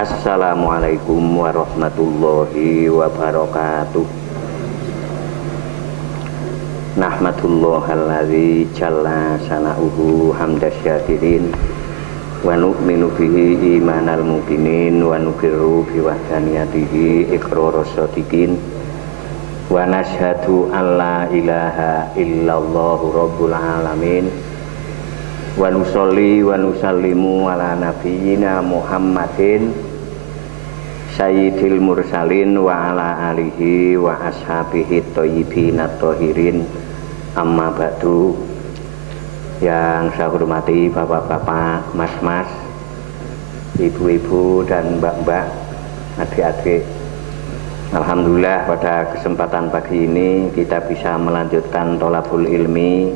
Assalamualaikum warahmatullahi wabarakatuh. Nahmadullohal jalla sana'uhu hamdas syakirin wa nu'minu bihi imanal mukminin wa nukirru biwahdaniyatihi iqraras shadiqin wa nashhadu an la ilaha illallahu rabbul alamin wa nusolli wa nusallimu ala nabiyyina Muhammadin sayyidil mursalin wa ala alihi wa ashabihi thayyibin at-thahirin. Amma ba'du. Yang saya hormati bapak-bapak, mas-mas, ibu-ibu dan mbak-mbak, adik-adik, alhamdulillah pada kesempatan pagi ini kita bisa melanjutkan tholabul ilmi,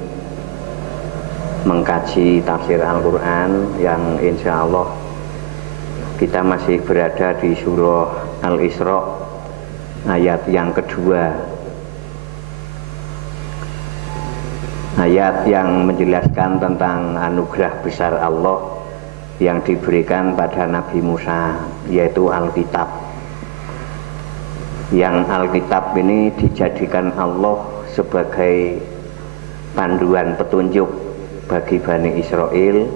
mengkaji tafsir Al-Quran yang insya Allah kita masih berada di surah Al-Isra ayat yang kedua, ayat yang menjelaskan tentang anugerah besar Allah yang diberikan pada Nabi Musa, yaitu Alkitab. Yang Alkitab ini dijadikan Allah sebagai panduan petunjuk bagi Bani Israel,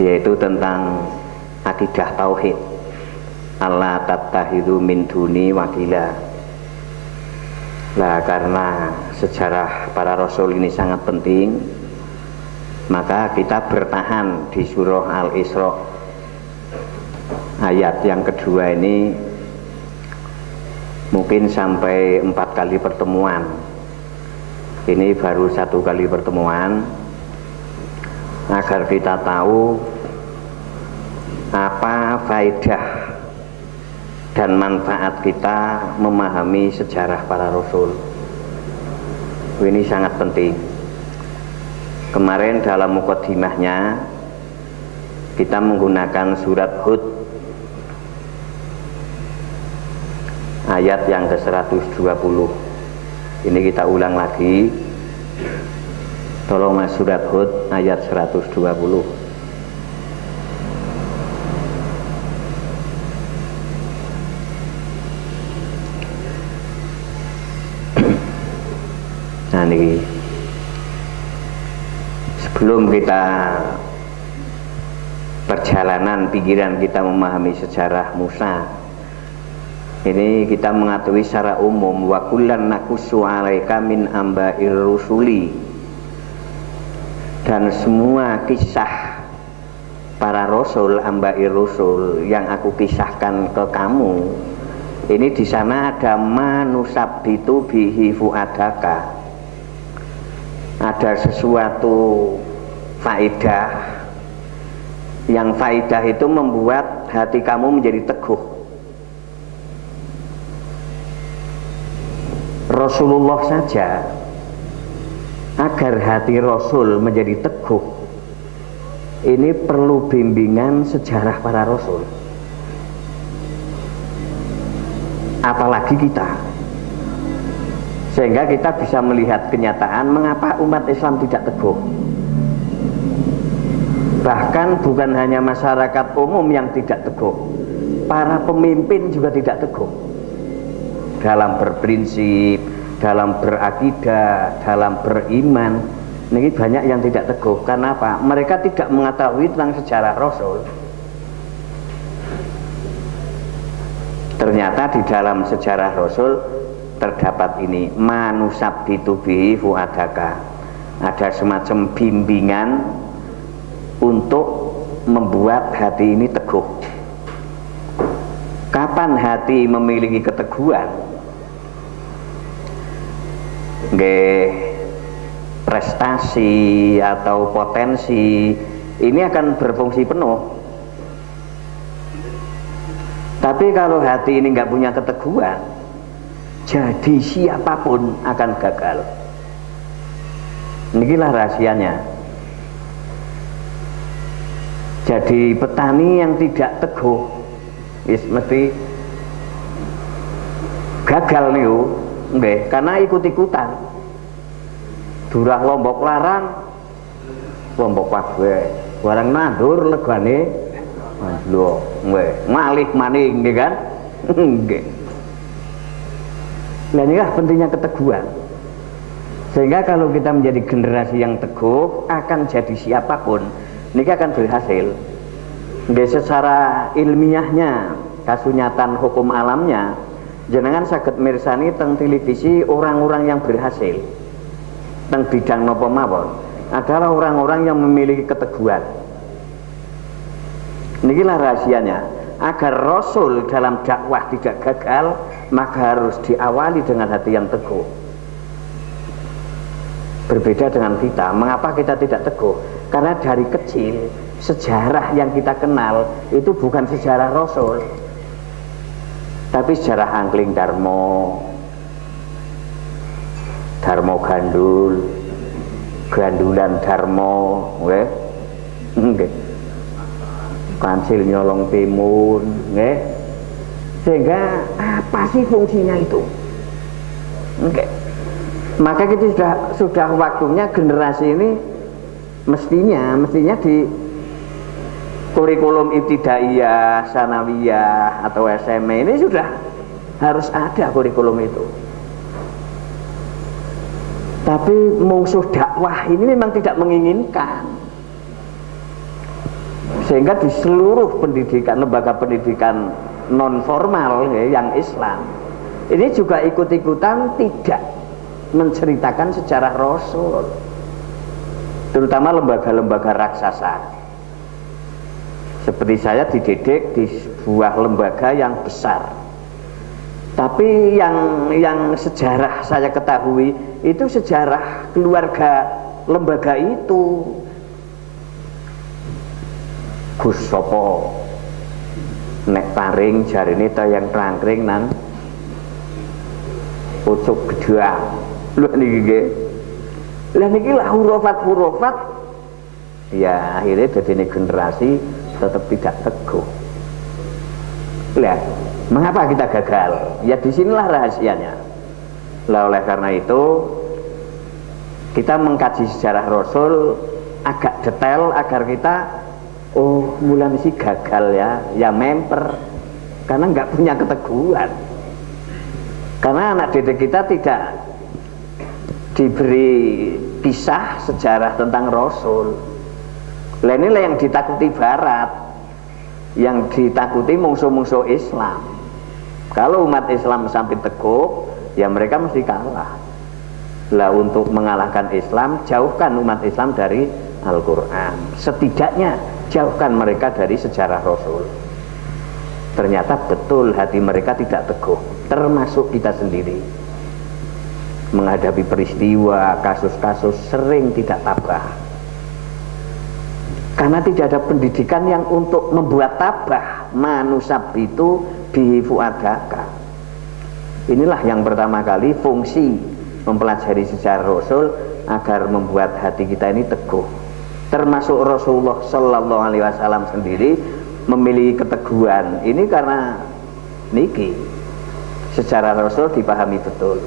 yaitu tentang akidah tauhid. Allah tattakhidhu min duni wakila. Nah, karena sejarah para rasul ini sangat penting, maka kita bertahan di surah Al-Isra ayat yang kedua ini mungkin sampai 4 kali pertemuan. Ini baru 1 kali pertemuan, agar kita tahu apa faedah dan manfaat kita memahami sejarah para rasul. Ini sangat penting. Kemarin dalam muqaddimahnya kita menggunakan surat Hud ayat yang ke-120. Ini kita ulang lagi. Tolong mas, surat Hud ayat 120. Nah ini sebelum kita perjalanan pikiran kita memahami sejarah Musa, ini kita mengetahui secara umum wa kullan naqussu 'alaika min amba'ir rusuli. Dan semua kisah para rasul, amba'ir rusul yang aku kisahkan ke kamu, ini di sana ada manusabbitu bihi fuadaka. Ada sesuatu faedah, yang faedah itu membuat hati kamu menjadi teguh. Rasulullah saja, agar hati Rasul menjadi teguh, ini perlu bimbingan sejarah para Rasul. Apalagi kita, sehingga kita bisa melihat kenyataan mengapa umat Islam tidak teguh. Bahkan bukan hanya masyarakat umum yang tidak teguh, para pemimpin juga tidak teguh dalam berprinsip, dalam berakidah, dalam beriman. Ini banyak yang tidak teguh. Karena apa? Mereka tidak mengetahui tentang sejarah Rasul. Ternyata di dalam sejarah Rasul terdapat ini manusabbitu bihi fuadaka. Ada semacam bimbingan untuk membuat hati ini teguh. Kapan hati memiliki keteguhan? Prestasi atau potensi ini akan berfungsi penuh. Tapi kalau hati ini nggak punya keteguhan, jadi siapapun akan gagal. Inilah rahasianya. Jadi petani yang tidak teguh, mesti gagal nih. Nggih, karena ikut-ikutan. Durah lombok larang, lombok kabeh. Barang nandur legane Lho, malih maning nggih kan? Nggih. Nah, inilah pentingnya keteguhan. Sehingga kalau kita menjadi generasi yang teguh, akan jadi siapapun, ini akan berhasil. Nggih, secara ilmiahnya, kasunyatan hukum alamnya, jenengan saged mirsani teng televisi orang-orang yang berhasil teng bidang napa mawon adalah orang-orang yang memiliki keteguhan. Inilah rahasianya. Agar Rasul dalam dakwah tidak gagal, maka harus diawali dengan hati yang teguh. Berbeda dengan kita. Mengapa kita tidak teguh? Karena dari kecil sejarah yang kita kenal itu bukan sejarah Rasul, tapi sejarah Angkling Darmo, Darmo Gandul, Gandulan Darmo, nggih. Kancil nyolong timun, nggih. Sehingga apa sih fungsinya itu? Nggih. Maka kita sudah waktunya generasi ini mestinya di kurikulum ibtidaiyah, sanawiyah atau SMA ini sudah harus ada kurikulum itu. Tapi musuh dakwah ini memang tidak menginginkan. Sehingga di seluruh pendidikan, lembaga pendidikan non formal yang Islam ini juga ikut-ikutan tidak menceritakan sejarah Rasul, terutama lembaga-lembaga raksasa. Seperti saya dididik di sebuah lembaga yang besar, tapi yang sejarah saya ketahui itu sejarah keluarga lembaga itu. Gus Sopo nek paring jarine tayang trangkring nang pucuk gedang. Lho niki nggih. Lah niki lah hurufat ya akhirnya jadi generasi tetap tidak teguh. Lah, mengapa kita gagal? Ya disinilah rahasianya. Lah oleh karena itu kita mengkaji sejarah Rasul agak detail agar kita mulai sih gagal ya memper karena nggak punya keteguhan. Karena anak didik kita tidak diberi kisah sejarah tentang Rasul. Lah inilah yang ditakuti Barat, yang ditakuti musuh-musuh Islam. Kalau umat Islam sampai teguh, ya mereka mesti kalah. Lah untuk mengalahkan Islam, jauhkan umat Islam dari Al-Quran. Setidaknya jauhkan mereka dari sejarah Rasul. Ternyata betul hati mereka tidak teguh, termasuk kita sendiri. Menghadapi peristiwa, kasus-kasus sering tidak tabah. Karena tidak ada pendidikan yang untuk membuat tabah. Manusab itu bihi fuadaka. Inilah yang pertama kali fungsi mempelajari sejarah Rasul agar membuat hati kita ini teguh. Termasuk Rasulullah Sallallahu Alaihi Wasallam sendiri memiliki keteguhan. Ini karena niki sejarah Rasul dipahami betul.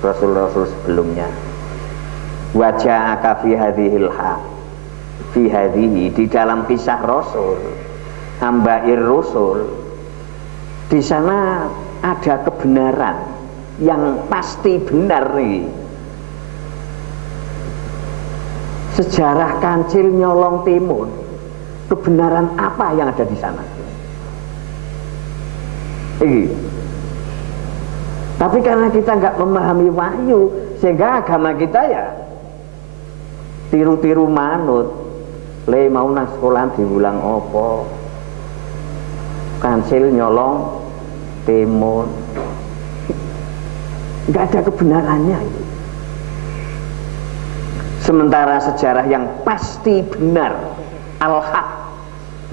Rasul-Rasul sebelumnya. Wajah akafi hadhil haq fi hadhihi, di dalam kisah Rasul, Ambair Rasul, di sana ada kebenaran yang pasti benar nih. Sejarah kancil nyolong timun, kebenaran apa yang ada di sana? Tapi karena kita nggak memahami wahyu, sehingga agama kita ya tiru-tiru manut. Le mau nang sekolah diulang opo, kancil nyolong timun, nggak ada kebenarannya itu. Sementara sejarah yang pasti benar, al-haq,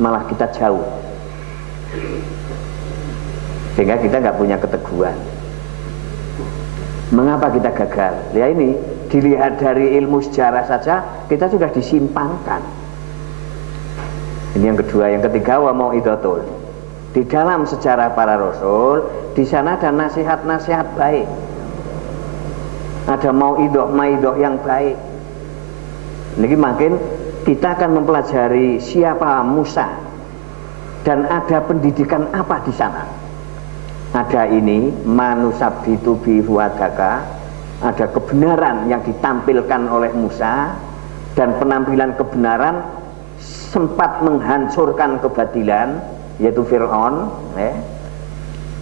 malah kita jauh, sehingga kita nggak punya keteguhan. Mengapa kita gagal? Ya ini dilihat dari ilmu sejarah saja kita sudah disimpangkan. Ini yang kedua. Yang ketiga, wa mau'idatul. Di dalam sejarah para rasul, di sana ada nasihat-nasihat baik. Ada mau'idah yang baik. Ini makin kita akan mempelajari siapa Musa Dan ada pendidikan apa di sana? Ada ini manusabbitu bi fuadaka, ada kebenaran yang ditampilkan oleh Musa, dan penampilan kebenaran sempat menghancurkan kebatilan, yaitu Fir'aun.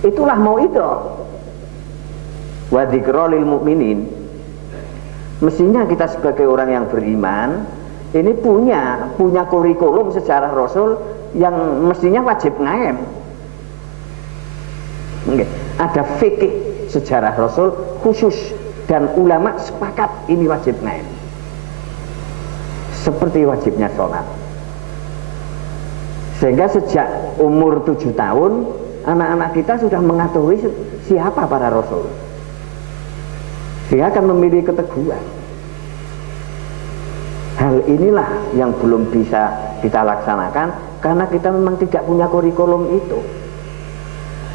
Itulah mau itu wa dzikra lil mukminin. Mestinya kita sebagai orang yang beriman ini punya kurikulum sejarah Rasul yang mestinya wajib ngaem. Ada fikih sejarah Rasul khusus dan ulama sepakat ini wajib ngaem. Seperti wajibnya sholat. Sehingga sejak umur 7 tahun anak-anak kita sudah mengetahui siapa para Rasul. Sehingga akan memilih keteguhan. Hal inilah yang belum bisa kita laksanakan karena kita memang tidak punya kurikulum itu.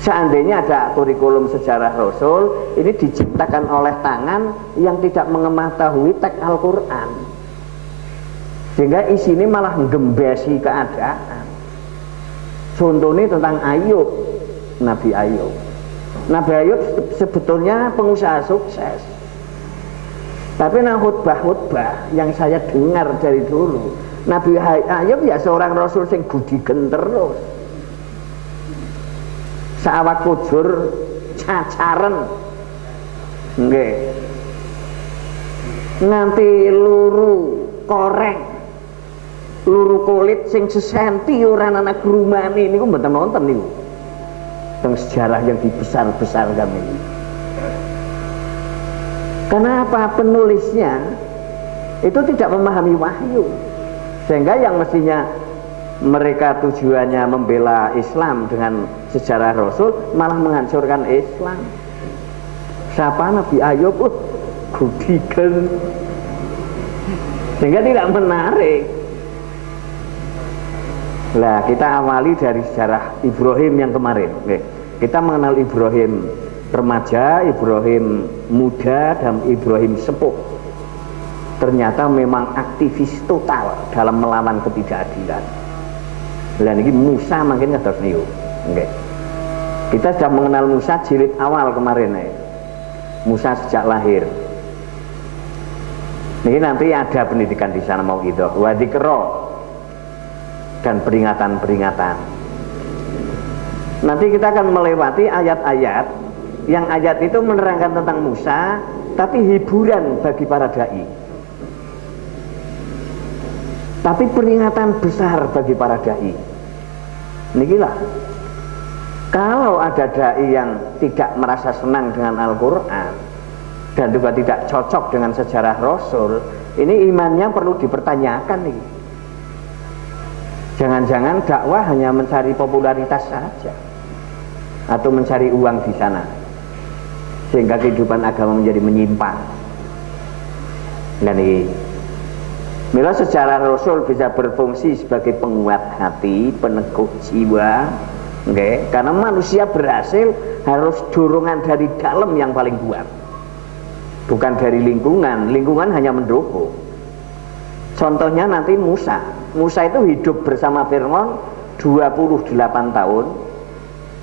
Seandainya ada kurikulum sejarah Rasul, ini diciptakan oleh tangan yang tidak mengetahui teks Al-Quran, sehingga isinya malah menggembesi keadaan. Contohnya tentang Ayub, Nabi Ayub. Nabi Ayub sebetulnya pengusaha sukses, tapi nah khutbah yang saya dengar dari dulu, Nabi Ayub ya seorang Rasul sing budigen terus. Saawak kujur cacaren nggih, nganti luru koreng, luru kulit sing sesenti ora ana grumane niku mboten wonten niku teng sejarah yang dibesar-besarkan ini. Karena apa? Penulisnya itu tidak memahami wahyu, sehingga yang mestinya mereka tujuannya membela Islam dengan sejarah Rasul malah menghancurkan Islam. Siapa Nabi Ayub? Gudigen, sehingga tidak menarik. Nah, kita awali dari sejarah Ibrahim yang kemarin. Kita mengenal Ibrahim remaja, Ibrahim muda, dan Ibrahim sepuh. Ternyata memang aktivis total dalam melawan ketidakadilan. Dan ini Musa makin ngedos niku. Kita sudah mengenal Musa jilid awal kemarin. Musa sejak lahir. Ini nanti ada pendidikan di sana mau itu. Wa dzikra dan peringatan-peringatan. Nanti kita akan melewati ayat-ayat yang ayat itu menerangkan tentang Musa, tapi hiburan bagi para dai. Tapi peringatan besar bagi para dai. Inilah, kalau ada dai yang tidak merasa senang dengan Al-Quran dan juga tidak cocok dengan sejarah Rasul, ini imannya perlu dipertanyakan nih. Jangan-jangan dakwah hanya mencari popularitas saja atau mencari uang di sana, sehingga kehidupan agama menjadi menyimpang. Dan ini mila sejarah Rasul bisa berfungsi sebagai penguat hati, peneguh jiwa, karena manusia berhasil harus dorongan dari dalam yang paling kuat, bukan dari lingkungan. Lingkungan hanya mendukung. Contohnya nanti Musa itu hidup bersama Fir'aun 28 tahun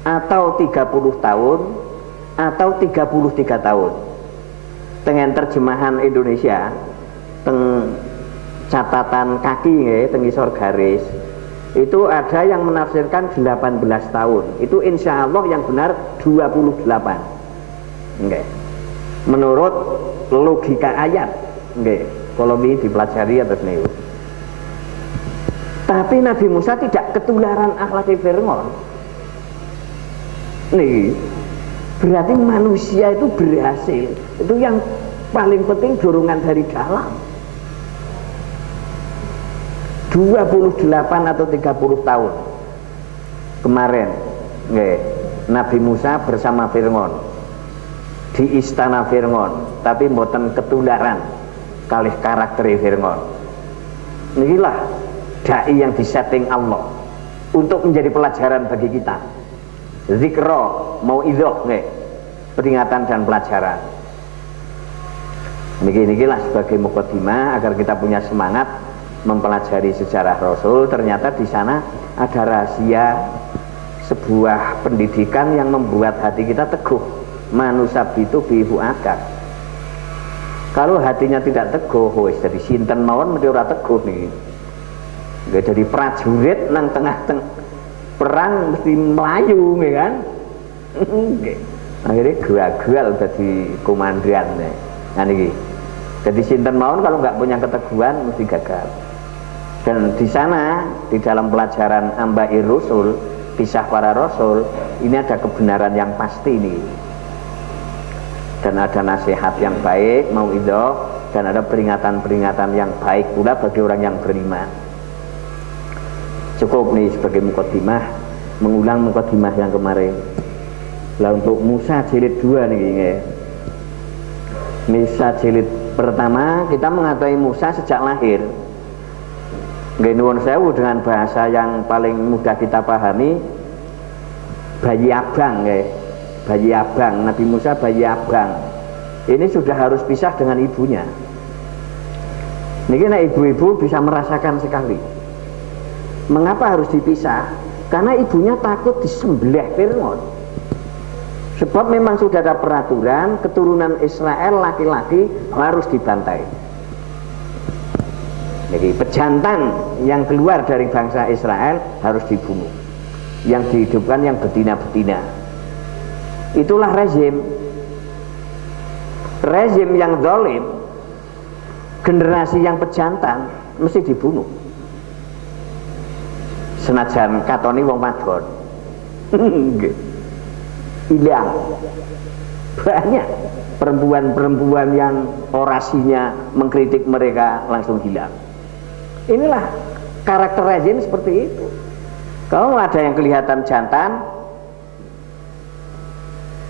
atau 30 tahun atau 33 tahun. Dengan terjemahan Indonesia catatan kaki teng isor garis itu ada yang menafsirkan 18 tahun. Itu insya Allah yang benar 28. Menurut logika ayat. Kalau ini dipelajari atas niku. Tapi Nabi Musa tidak ketularan akhlak Fir'aun. Nih, berarti manusia itu berhasil. Itu yang paling penting, dorongan dari dalam. 28 atau 30 tahun kemarin Nabi Musa bersama Fir'aun di istana Fir'aun, tapi mboten ketularan kalih karakter Fir'aun. Inilah dai yang disetting Allah untuk menjadi pelajaran bagi kita. Zikra mau idhoh peringatan dan pelajaran. Inilah sebagai mukadimah agar kita punya semangat mempelajari sejarah Rasul, ternyata di sana ada rahasia sebuah pendidikan yang membuat hati kita teguh. Manusabitu bihu akad. Kalau hatinya tidak teguh, wis jadi sinten mawon mesti ora teguh nih. Nggak jadi prajurit nang tengah-tengah perang mesti melayu, ya kan? Akhirnya gagal jadi komandan nih. Nah niki. Jadi sinten mawon kalau nggak punya keteguhan mesti gagal. Dan di sana di dalam pelajaran Amba'i Rusul, kisah para rasul, ini ada kebenaran yang pasti nih. Dan ada nasihat yang baik, mauidhah, dan ada peringatan-peringatan yang baik pula bagi orang yang beriman. Cukup nih sebagai mukadimah, mengulang mukadimah yang kemarin. Lah untuk Musa jilid 2 nih. Musa jilid pertama kita mengetahui Musa sejak lahir. Nggih nuwun sewu dengan bahasa yang paling mudah kita pahami, bayi abang nggih. Bayi abang, Nabi Musa bayi abang. Ini sudah harus pisah dengan ibunya. Niki nek ibu-ibu bisa merasakan sekali. Mengapa harus dipisah? Karena ibunya takut disembelih Fir'aun. Sebab memang sudah ada peraturan keturunan Israel laki-laki harus dibantai. Jadi pejantan yang keluar dari bangsa Israel harus dibunuh. Yang dihidupkan yang betina-betina. Itulah rezim yang zalim. Generasi yang pejantan mesti dibunuh. Senajan katoni wong wadon. Hilang. Banyak perempuan-perempuan yang orasinya mengkritik mereka langsung hilang. Inilah karakter rezim seperti itu. Kalau ada yang kelihatan jantan,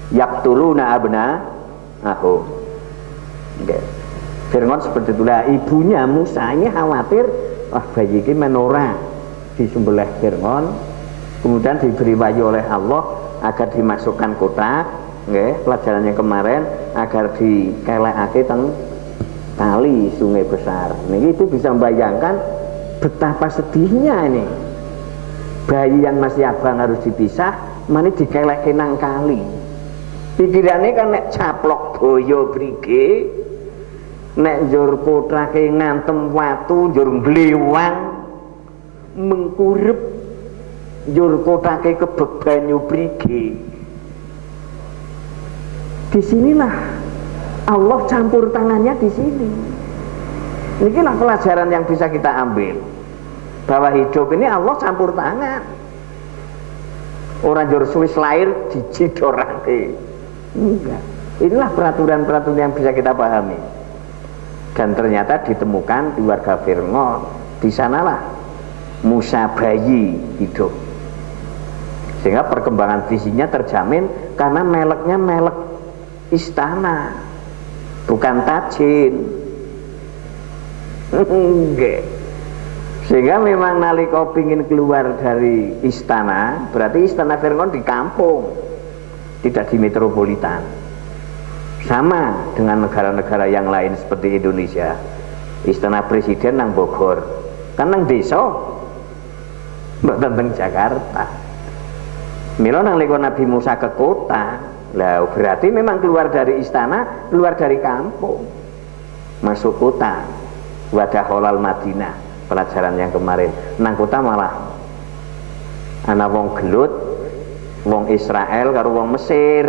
yaqtuluna abna'ahum. Fir'aun seperti itulah. Ibunya Musa ini khawatir, wah bayi ini menora disembelih Fir'aun, kemudian diberi wahyu oleh Allah agar dimasukkan kotak, pelajarannya kemarin, agar dikelekake teng kali sungai besar. Ini itu bisa membayangkan betapa sedihnya ini. Bayi yang masih abang harus dipisah, mani dikeleke nang kali. Pikirannya kan nek caplok boyo brige, nek njur kotrake ngantem watu, njur glewang mengkurep, njur kotrake kebek banyu brige. Disinilah Allah campur tangannya di sini. Inilah pelajaran yang bisa kita ambil, bahwa hidup ini Allah campur tangan. Orang jor Swiss lahir dijidorake. Enggak. Inilah peraturan-peraturan yang bisa kita pahami. Dan ternyata ditemukan keluarga Fir'aun. Di sanalah Musa bayi hidup. Sehingga perkembangan visinya terjamin karena meleknya melek istana, bukan tajin. Sehingga memang nalika pingin keluar dari istana, berarti istana Fir'aun di kampung, tidak di metropolitan. Sama dengan negara-negara yang lain seperti Indonesia. Istana presiden nang Bogor, kan nang desa, mboten teng Jakarta. Mila nalika Nabi Musa ke kota, lah berarti memang keluar dari istana, keluar dari kampung, masuk kota. Wadah holal Madinah, pelajaran yang kemarin. Nang kota malah ana wong gelut, wong Israel karo wong Mesir.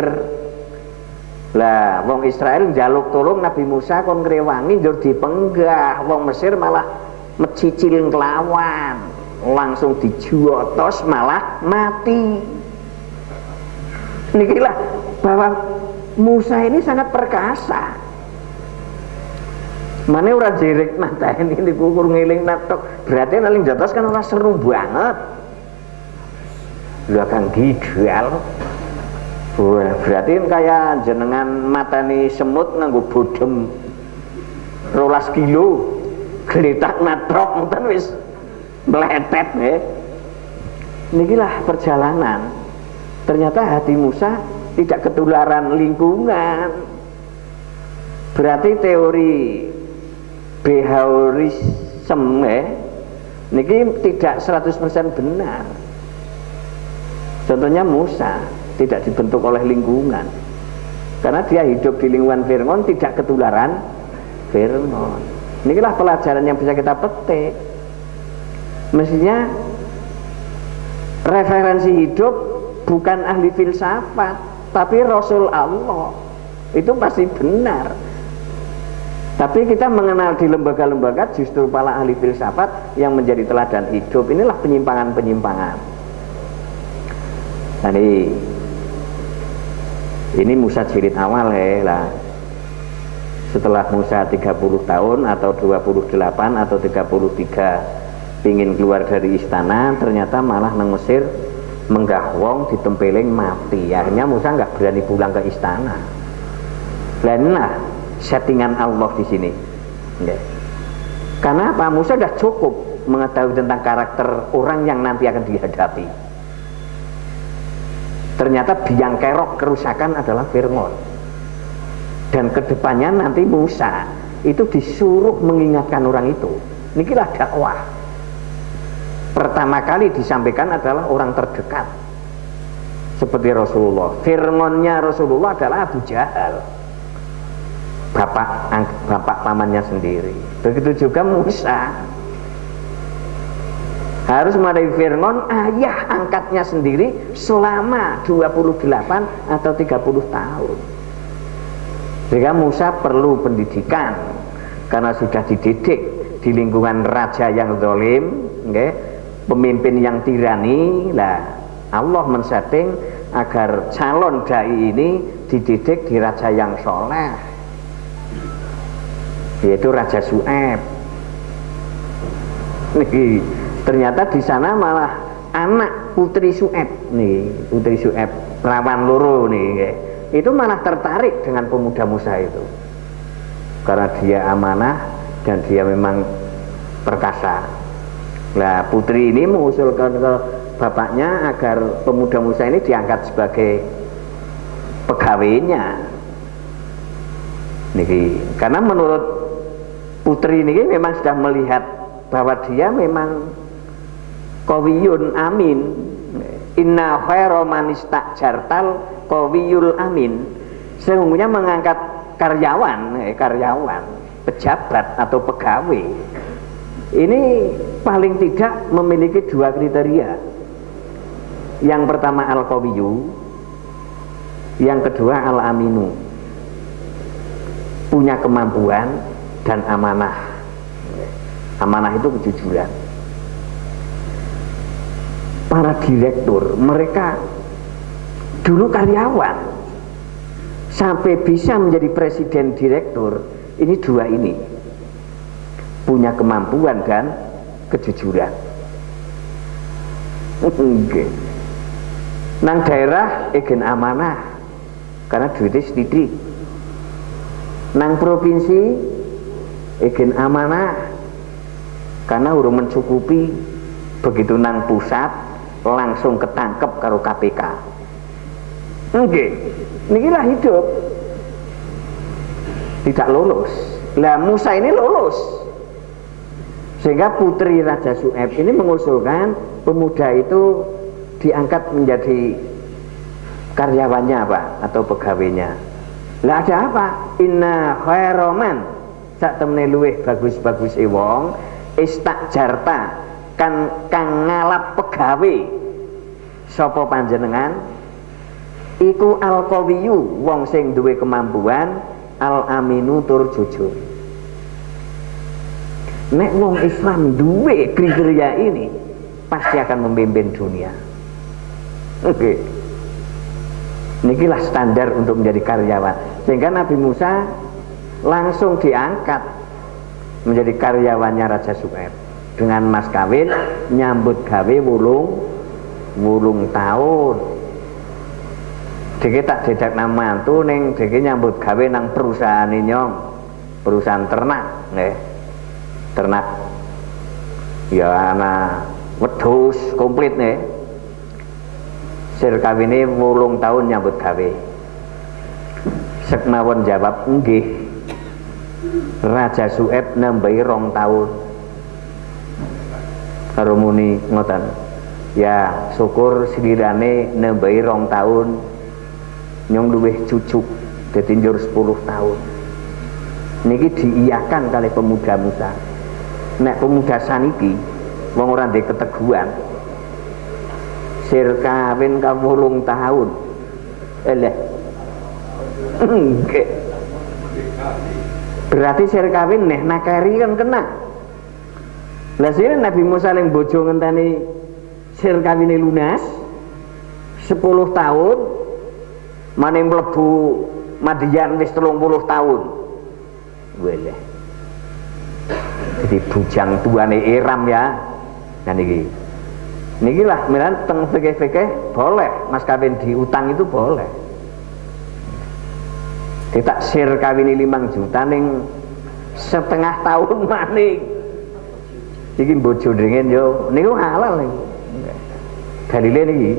Lah wong Israel njaluk tolong Nabi Musa kon ngrewangi njur dipenggah, wong Mesir malah mecicil nglawan, langsung dijuotos malah mati. Nikilah bahwa Musa ini sangat perkasa. Mane ora jerik mateni niku kurang ngeling natok. Berarti naling jotos kan ora seru banget. Lha kan gidal. Wah, berarti kayak jenengan mateni semut nganggo bodhem 12 kilo. Gletak natrok ngoten wis meletet nggih. Nikilah perjalanan. Ternyata hati Musa tidak ketularan lingkungan. Berarti teori behaviorisme Niki tidak 100% benar. Contohnya Musa tidak dibentuk oleh lingkungan, karena dia hidup di lingkungan Fir'aun, tidak ketularan Fir'aun. Inilah pelajaran yang bisa kita petik. Mestinya referensi hidup bukan ahli filsafat, tapi Rasul Allah, itu pasti benar. Tapi kita mengenal di lembaga-lembaga justru para ahli filsafat yang menjadi teladan hidup. Inilah penyimpangan-penyimpangan. Tadi ini Musa jilid awal lah. Setelah Musa 30 tahun atau 28 atau 33 pingin keluar dari istana, ternyata malah nang Mesir menggah wong ditempeling mati. Akhirnya Musa nggak berani pulang ke istana. Lah settingan Allah di sini. Karena apa? Musa sudah cukup mengetahui tentang karakter orang yang nanti akan dihadapi. Ternyata biang kerok kerusakan adalah Fir'aun, dan kedepannya nanti Musa itu disuruh mengingatkan orang itu. Inilah dakwah. Pertama kali disampaikan adalah orang terdekat seperti Rasulullah. Fir'aunnya Rasulullah adalah Abu Jahal, bapak pamannya sendiri. Begitu juga Musa harus menghadapi Fir'aun, ayah angkatnya sendiri, selama 28 atau 30 tahun. Sehingga Musa perlu pendidikan, karena sudah dididik di lingkungan raja yang zalim, pemimpin yang tirani. Lah Allah men-setting agar calon dai ini dididik di raja yang soleh, yaitu Raja Syuaib. Ternyata di sana malah anak putri Syuaib nih, putri Syuaib perawan loro nih, itu malah tertarik dengan pemuda Musa itu, karena dia amanah dan dia memang perkasa. Nah putri ini mengusulkan ke bapaknya agar pemuda Musa ini diangkat sebagai pegawainya. Nih, karena menurut putri ini memang sudah melihat bahwa dia memang qawiyun amin. Inna khairu man istajartal qawiyul amin. Sesungguhnya mengangkat karyawan, pejabat atau pegawai ini paling tidak memiliki dua kriteria. Yang pertama al-qawiyu, yang kedua al-aminu, punya kemampuan dan amanah. Amanah itu kejujuran. Para direktur, mereka dulu karyawan, sampai bisa menjadi presiden direktur, ini dua ini, punya kemampuan dan kejujuran. Nang daerah egen amanah, karena duitnya sedikit. Nang provinsi egen amanah, karena urung mencukupi. Begitu nang pusat langsung ketangkep karo KPK. Inilah hidup tidak lulus. Lah Musa ini lulus, sehingga putri Raja Syuaib ini mengusulkan pemuda itu diangkat menjadi karyawannya apa atau pegawainya. Lah ada apa? Inna khairoman, sak temene luweh bagus-bagus wong istajarta kang ngalap pegawe sapa panjenengan iku al-qawiyu, wong sing duwe kemampuan, al-aminu tur jujur. Nek wong Islam duwe kriteria ini pasti akan memimpin dunia. Nikilah standar untuk menjadi karyawan. Sehingga Nabi Musa langsung diangkat menjadi karyawannya Raja Syuaib dengan mas kawin, nyambut gawe wulung tahun. Deke tak jedak nama mantu ning deke nyambut gawe nang perusahaan nyong, perusahaan ternak, ternak. Ya ana wedhus komplit nih. Sir kawine 8 tahun nyambut gawe. Sek mawon jawab nggih. Raja Syuaib nambahi 2 tahun. karo muni ngoten. Ya syukur silirane nembahi 2 tahun nyong luwih cucuk dadi njur 10 tahun. Niki diiyakan kali pemuda Musa. Nek pemuda saniki wong ora ndek keteguhan sir kawin ka 8 tahun. Eleh. Berarti sir kawin neh nakari kan kena. Lah sire Nabi Musa ling bojo ngenteni sir kawine lunas 10 tahun maning mlebu Madian wis 30 tahun. Weleh. Jadi bujang tuane Iram ya. Nah niki. Niki lah menan teng fikih-fikih boleh mas kawin diutang itu boleh. Ditaksir kawin 5 juta ning setengah tahun maning. Iki bojo dringen yo niku halal niku. Dalile niki.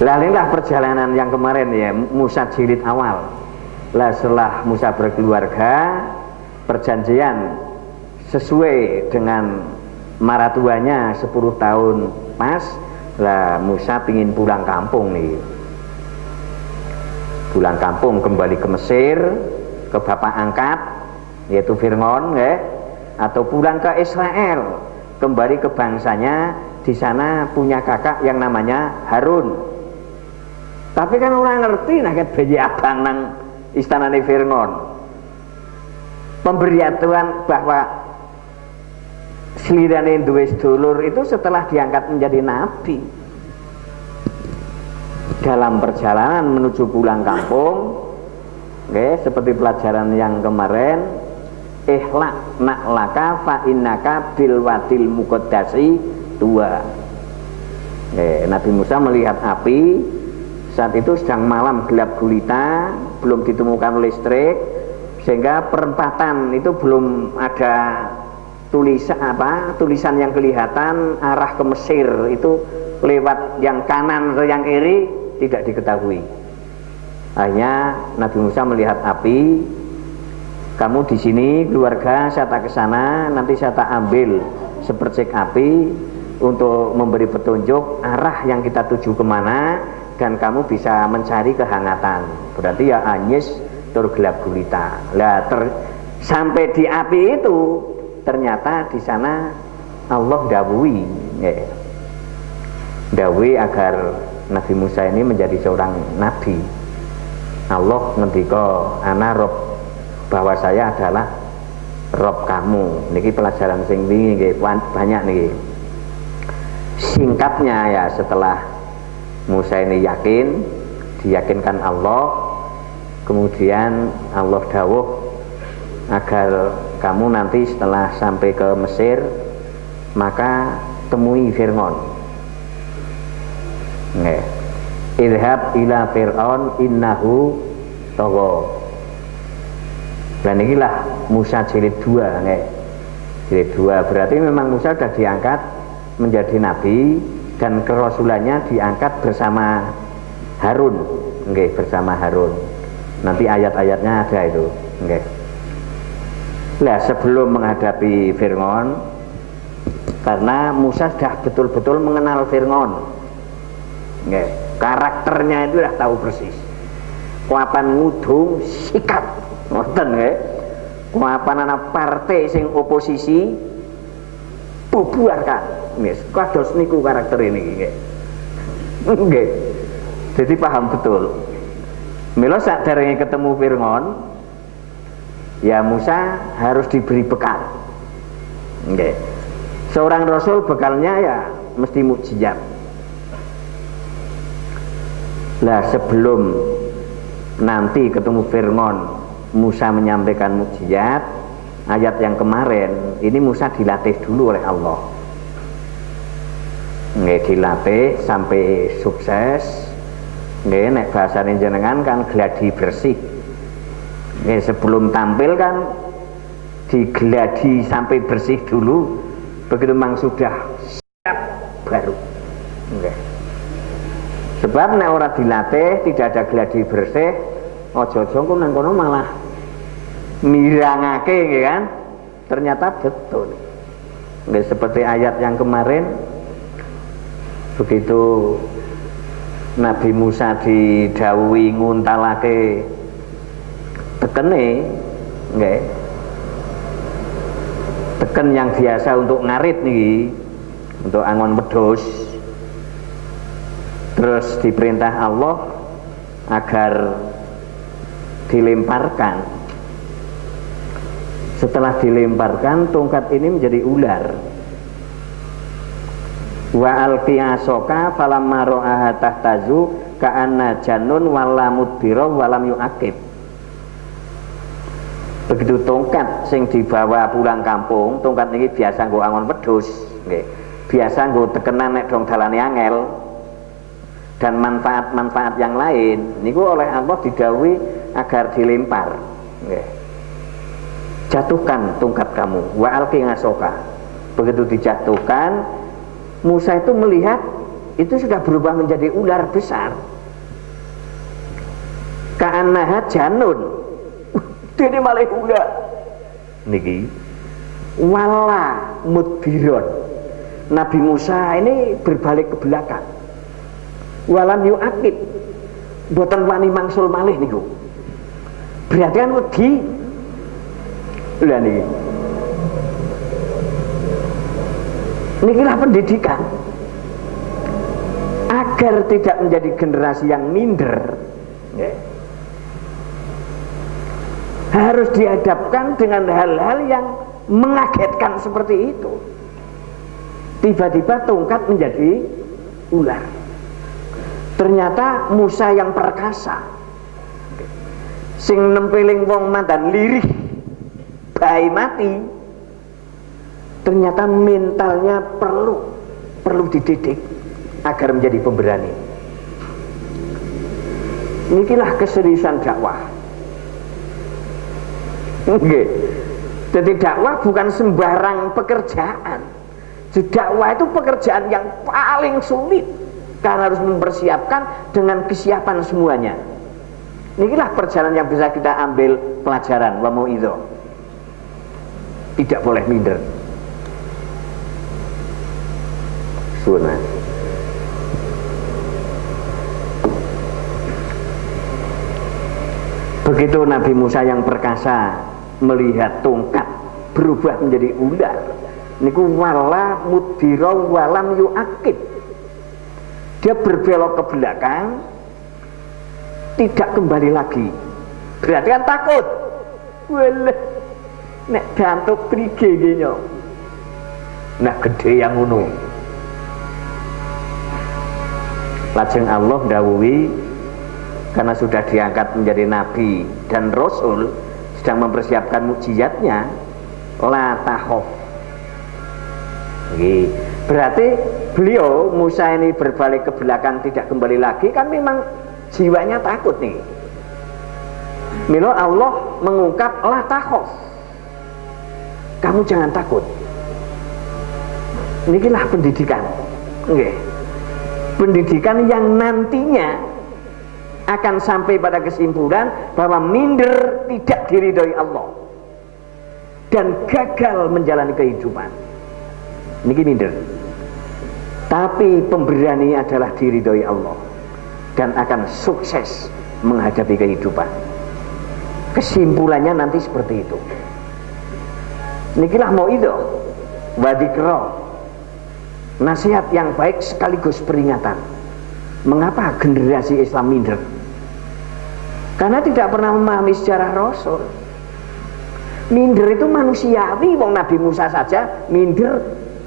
Lalinglah perjalanan yang kemarin ya Musa jilid awal. Lah setelah Musa berkeluarga, perjanjian sesuai dengan maratuanya 10 tahun pas. Lah Musa pingin pulang kampung nih. Pulang kampung kembali ke Mesir, ke bapak angkat yaitu Fir'aun ya, atau pulang ke Israel, kembali ke bangsanya. Di sana punya kakak yang namanya Harun. Tapi kan orang ngerti nah ket bayi abang nang istanane Fir'aun. Pemberitahuan bahwa selirane duwe sedulur itu setelah diangkat menjadi nabi. Dalam perjalanan menuju pulang kampung, seperti pelajaran yang kemarin, ihlak naklaka fa innaka bil wadil muqaddasi tua. Nabi Musa melihat api. Saat itu sedang malam gelap gulita, belum ditemukan listrik, sehingga perempatan itu belum ada tulisan yang kelihatan arah ke Mesir itu lewat yang kanan atau yang kiri tidak diketahui. Akhirnya Nabi Musa melihat api. Kamu di sini keluarga, saya tak ke sana, nanti saya tak ambil sepercik api untuk memberi petunjuk arah yang kita tuju kemana, dan kamu bisa mencari kehangatan. Berarti ya anyes tur gelap gulita. Lah sampai di api itu ternyata di sana Allah dawuhi, dawuhi agar Nabi Musa ini menjadi seorang nabi. Allah ngendika ana rob, bahwa saya adalah rob kamu. Niki pelajaran sing wingi nggih banyak niki. Singkatnya ya, setelah Musa ini yakin, diyakinkan Allah, kemudian Allah dawuh agar kamu nanti setelah sampai ke Mesir maka temui Fir'aun. Idhab ila Fir'aun innahu tagha. Dan inilah Musa jilid 2 jilid 2 berarti memang Musa sudah diangkat menjadi nabi dan kerasulannya diangkat bersama Harun, bersama Harun. Nanti ayat-ayatnya ada itu. Nah, sebelum menghadapi Fir'aun, karena Musa sudah betul-betul mengenal Fir'aun, karakternya itu sudah tahu persis. Kuapan ngudung sikap, ngoten kuapan anak partai sing oposisi bubarkan. Kados niku karakter ini. Jadi paham betul. Mila saderenge ketemu Fir'aun, ya Musa harus diberi bekal. Seorang rasul bekalnya ya mesti mukjizat. Lah sebelum nanti ketemu Fir'aun, Musa menyampaikan mukjizat. Ayat yang kemarin ini Musa dilatih dulu oleh Allah. Dilatih sampai sukses. Nek bahasane jenengan kan gladi bersih. Sebelum tampil kan digeladi sampai bersih dulu. Begitu memang sudah siap baru. Sebab nek ora dilatih, tidak ada gladi bersih, ojo-ojo nang kono malah mirangake kan. ternyata betul. Nggih, seperti ayat yang kemarin, begitu Nabi Musa didhawuhi nguntalake tekene, nggih, teken yang biasa untuk ngarit nih, untuk angon wedhus, terus diperintah Allah agar dilemparkan. Setelah dilemparkan, tongkat ini menjadi ular. Wa alqiyasoka falamma ra'aha tahtazu ka'anna jannun wala mudbira walam yu'aqib. Begitu tongkat sing dibawa pulang kampung, tongkat ini biasa nggo angon wedhus, nggih. Biasa nggo tekenan nek dong dalane angel. Dan manfaat-manfaat yang lain niku oleh Allah didhawuhi agar dilempar, nggih. Jatuhkan tongkat kamu, wa alqi ngasoka. Begitu dijatuhkan, Musa itu melihat itu sudah berubah menjadi ular besar. Ka'annaha janun. Ini malah ular. Niki wala mudbiron. Nabi Musa ini berbalik ke belakang. Walam yu'aqib. Boten wani mangsul malih niku. Berarti kan wedi. Lah niki. Nikilah pendidikan agar tidak menjadi generasi yang minder, ya. Harus dihadapkan dengan hal-hal yang mengagetkan seperti itu. Tiba-tiba tongkat menjadi ular. Ternyata Musa yang perkasa, sing nempeling wong mandan lirih bayi mati, ternyata mentalnya perlu dididik agar menjadi pemberani. Inilah keseriusan dakwah. Nggih. Jadi dakwah bukan sembarang pekerjaan. Dakwah itu pekerjaan yang paling sulit karena harus mempersiapkan dengan kesiapan semuanya. Inilah perjalanan yang bisa kita ambil pelajaran wa mau'izah. Tidak boleh minder. Sunnah. Begitu Nabi Musa yang perkasa melihat tongkat berubah menjadi ular, niku wala mudbira walam yu'aqib. Dia berbelok ke belakang, tidak kembali lagi. Berarti kan takut. Walah, nek dantuk prige iki nyok. Nah gede yang ngono. Lajeng Allah dawuhi, karena sudah diangkat menjadi nabi dan rasul, sedang mempersiapkan mukjizatnya, la takhaf. Berarti beliau Musa ini berbalik ke belakang tidak kembali lagi, kan memang jiwanya takut nih. Milo Allah mengungkap la takhaf. Kamu jangan takut. Inilah pendidikan. Nggih. Pendidikan yang nantinya akan sampai pada kesimpulan bahwa minder tidak diridhoi Allah dan gagal menjalani kehidupan. Niki minder. Tapi pemberani adalah diridhoi Allah dan akan sukses menghadapi kehidupan. Kesimpulannya nanti seperti itu. Nikilah mau'izah wa dzikra. Nasihat yang baik sekaligus peringatan. Mengapa generasi Islam minder? Karena tidak pernah memahami sejarah Rasul. Minder itu manusiawi. Wong Nabi Musa saja minder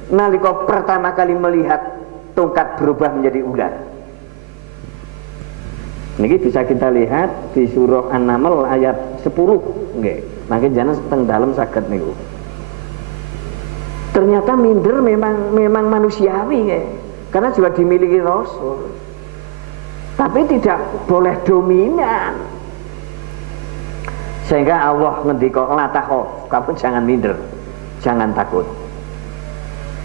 nalika pertama kali melihat tongkat berubah menjadi ular. Niki bisa kita lihat di surah An-Naml ayat 10. Nggih, mangke jenengan teng dalem saged niku. Ternyata minder memang manusiawi ya, karena juga dimiliki Rasul. Tapi tidak boleh dominan. Sehingga Allah ngendika la takhaf, kamu jangan minder, jangan takut.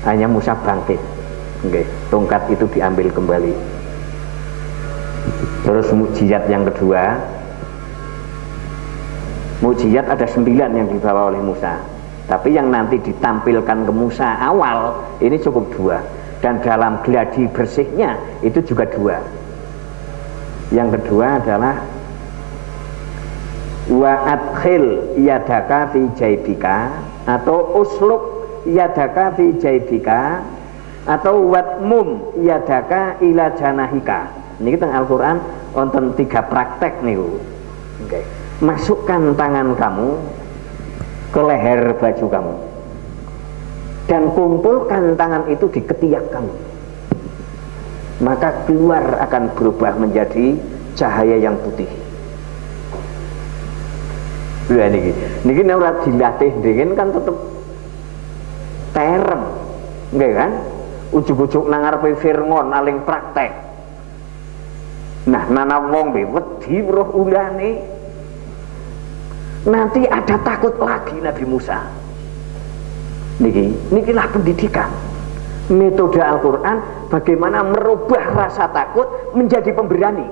Hanya Musa bangkit. Nggih, tongkat itu diambil kembali. Terus mukjizat yang kedua. Mukjizat ada 9 yang dibawa oleh Musa. Tapi yang nanti ditampilkan ke Musa awal ini cukup 2. Dan dalam gladi bersihnya itu juga 2. Yang kedua adalah wa adkhil yadaka fi jaibika, atau usluk yadaka fi jaibika, atau watmum yadaka ila janahika. Ini kita Al-Quran wonten 3 praktek niku. Okay. Masukkan tangan kamu ke leher baju kamu dan kumpulkan tangan itu di ketiak kamu, maka keluar akan berubah menjadi cahaya yang putih. Lha niki ora dilatih dingin kan tetep terem, nggih kan? Ujug-ujug nang ngarepe Fir'aun aling praktek. Nah, nana wong wedi weruh ulane. Nanti ada takut lagi Nabi Musa. Nikilah pendidikan. Metode Al-Quran bagaimana merubah rasa takut menjadi pemberani.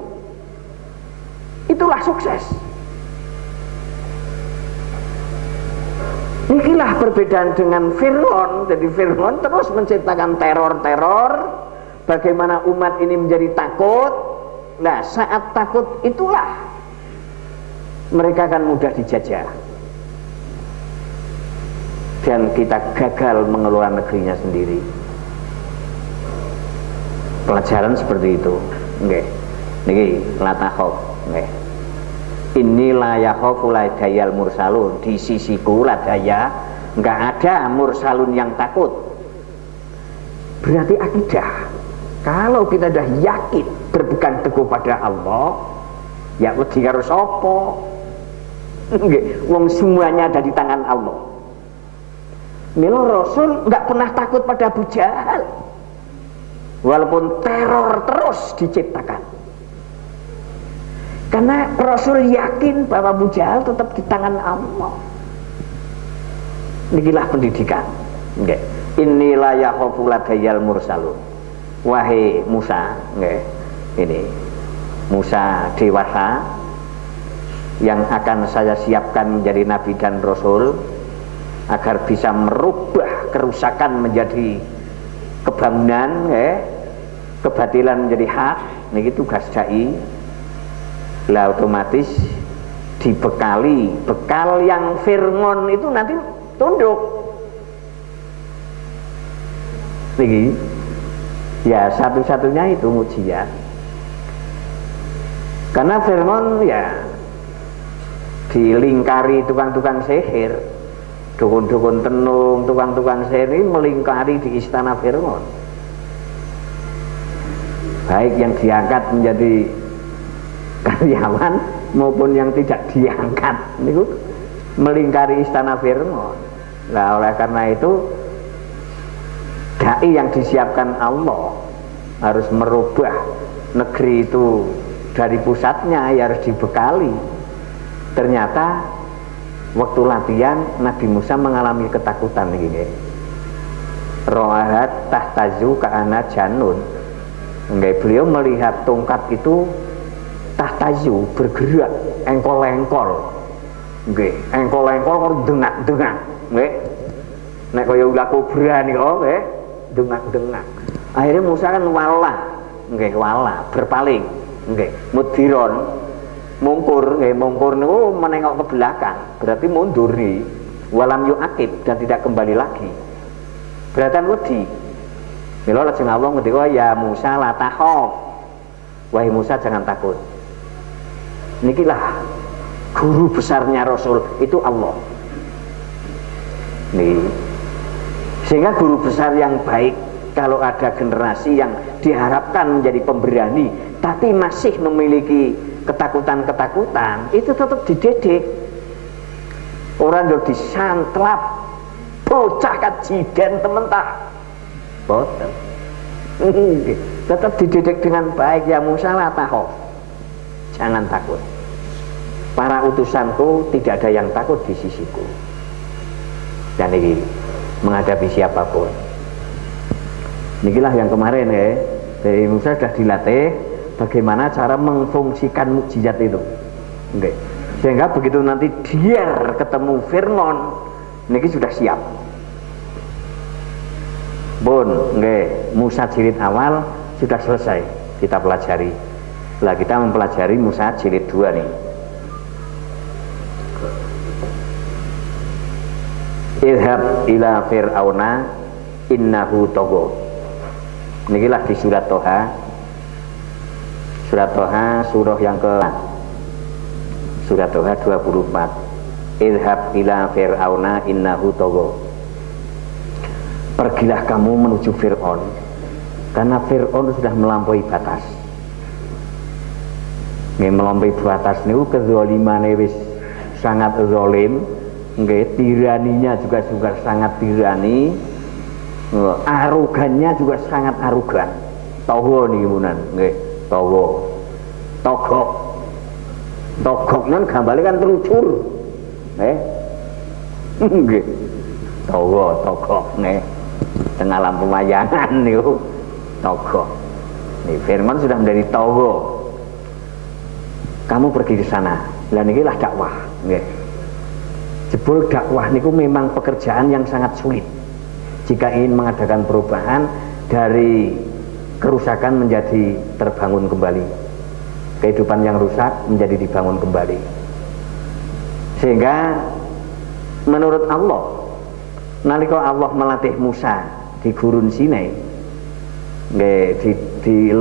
Itulah sukses. Inilah perbedaan dengan Fir'aun. Jadi Fir'aun terus menciptakan teror-teror, bagaimana umat ini menjadi takut. Nah, saat takut itulah mereka akan mudah dijajah. Dan kita gagal mengelola negerinya sendiri. Pelajaran seperti itu. Nggih. Niki la takhaf, nggih. Inilah yakhafu ladayal mursalun, di sisiku ladaya enggak ada mursalun yang takut. Berarti akidah. Kalau kita sudah yakin berpegang teguh pada Allah, ya wedi karo sapa? Nggih, wong semuanya ada di tangan Allah. Mila Rasul enggak pernah takut pada Abu Jahal. Walaupun teror terus diciptakan. Karena Rasul yakin bahwa Abu Jahal tetap di tangan Allah. Inilah pendidikan. Nggih. Inilah yakhafu ladayal mursalun. Wahai Musa, nggih. Ini Musa dewasa yang akan saya siapkan menjadi nabi dan rasul agar bisa merubah kerusakan menjadi kebangunan, kebatilan menjadi hak. Niki tugas dai. Lah otomatis dibekali bekal yang Fir'aun itu nanti tunduk. Niki ya satu-satunya itu mujizat. Karena Fir'aun ya dilingkari tukang-tukang sihir, dukun-dukun tenung, tukang-tukang sihir ini melingkari di istana Fir'aun. Baik yang diangkat menjadi karyawan maupun yang tidak diangkat niku melingkari istana Fir'aun. Nah, oleh karena itu dai yang disiapkan Allah harus merubah negeri itu dari pusatnya, ya harus dibekali. Ternyata waktu latihan Nabi Musa mengalami ketakutan nggih. Ro'ahat tahtazu ka'ana janun. Nggih, beliau melihat tongkat itu tahtazu bergerak engkol-engkol. Nggih, engkol-engkol kok dengak-dengak, nggih. Nek kaya ulah kobra nika nggih, dengak-dengak. Akhirnya Musa kan wala, nggih, wala, berpaling, nggih, mudhiron, mungkur, nggih, mungkur niku menengok ke belakang, berarti mundur nih. Walam yu'aqib, dan tidak kembali lagi. Beratan wedi. Mila lajeng Allah ngendika ya Musa la takhaf. Wahai Musa jangan takut. Nikilah guru besarnya Rasul itu Allah. Nih. Sehingga guru besar yang baik, kalau ada generasi yang diharapkan menjadi pemberani tapi masih memiliki ketakutan-ketakutan, itu tetap dididik. Orang udah disantlap bocah kajian tementak boten. Tetap dididik dengan baik. Ya Musa la takhaf, jangan takut. Para utusanku tidak ada yang takut di sisiku. Dan ini menghadapi siapapun. Inilah yang kemarin dari Musa sudah dilatih bagaimana cara memfungsikan mukjizat itu. Sehingga begitu nanti dia ketemu Fir'aun niki sudah siap. Pun nggih, Musa jilid awal sudah selesai kita pelajari. Lah kita mempelajari Musa jilid 2 nih. Idhab ila fir'auna innahu tagha. Niki lah di surat Toha. Surat Toha surah yang ke Surat Toha 24. Idhab ila fir'auna innahu tagha. Pergilah kamu menuju Fir'aun, karena Fir'aun sudah melampaui batas. Nggih, melampaui batas niku kezzalimane wis sangat zalim, nggih, tiraninya juga sangat tirani, arogannya juga sangat arogan. Tagha niki munan, nggih, tagha. Togok. Togok nan gambale kan telucur. Nggih. Togok nggih. Tengah lampu wayangan niku togok. Nih Firman sudah menjadi togok. Kamu pergi ke sana. Lah niki lah dakwah, nggih. Jebul dakwah niku memang pekerjaan yang sangat sulit. Jika ingin mengadakan perubahan dari kerusakan menjadi terbangun kembali. Kehidupan yang rusak menjadi dibangun kembali. Sehingga menurut Allah, nalika Allah melatih Musa di gurun Sinai, nggih, di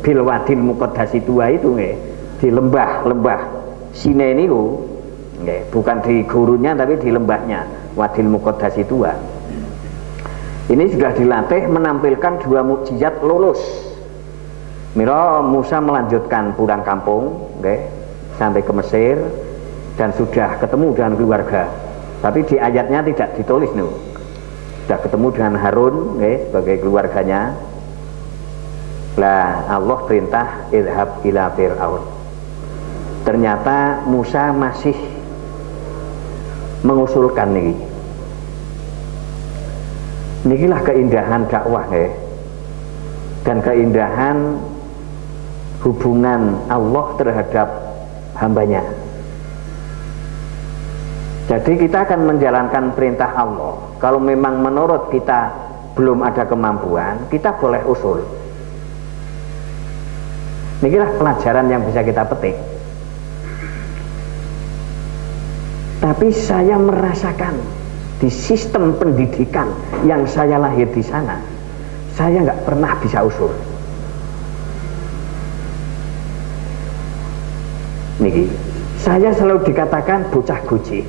Bilwadil Muqaddasi tua itu, nggih, di lembah Sinai niku, nggih, bukan di gurunnya tapi di lembahnya Wadil Muqaddasi tua. Ini sudah dilatih menampilkan 2 mukjizat lulus. Mira Musa melanjutkan pulang kampung, nggih, sampai ke Mesir dan sudah ketemu dengan keluarga. Tapi di ayatnya tidak ditulis nih. Sudah ketemu dengan Harun, nggih, sebagai keluarganya. Lah Allah perintah idhab ila fir'aun. Ternyata Musa masih mengusulkan nih. Nikilah keindahan dakwah, nggih. Dan keindahan hubungan Allah terhadap hambanya. Jadi kita akan menjalankan perintah Allah. Kalau memang menurut kita belum ada kemampuan, kita boleh usul. Inilah pelajaran yang bisa kita petik. Tapi saya merasakan di sistem pendidikan yang saya lahir di sana, saya nggak pernah bisa usul. Niki, saya selalu dikatakan bocah goji.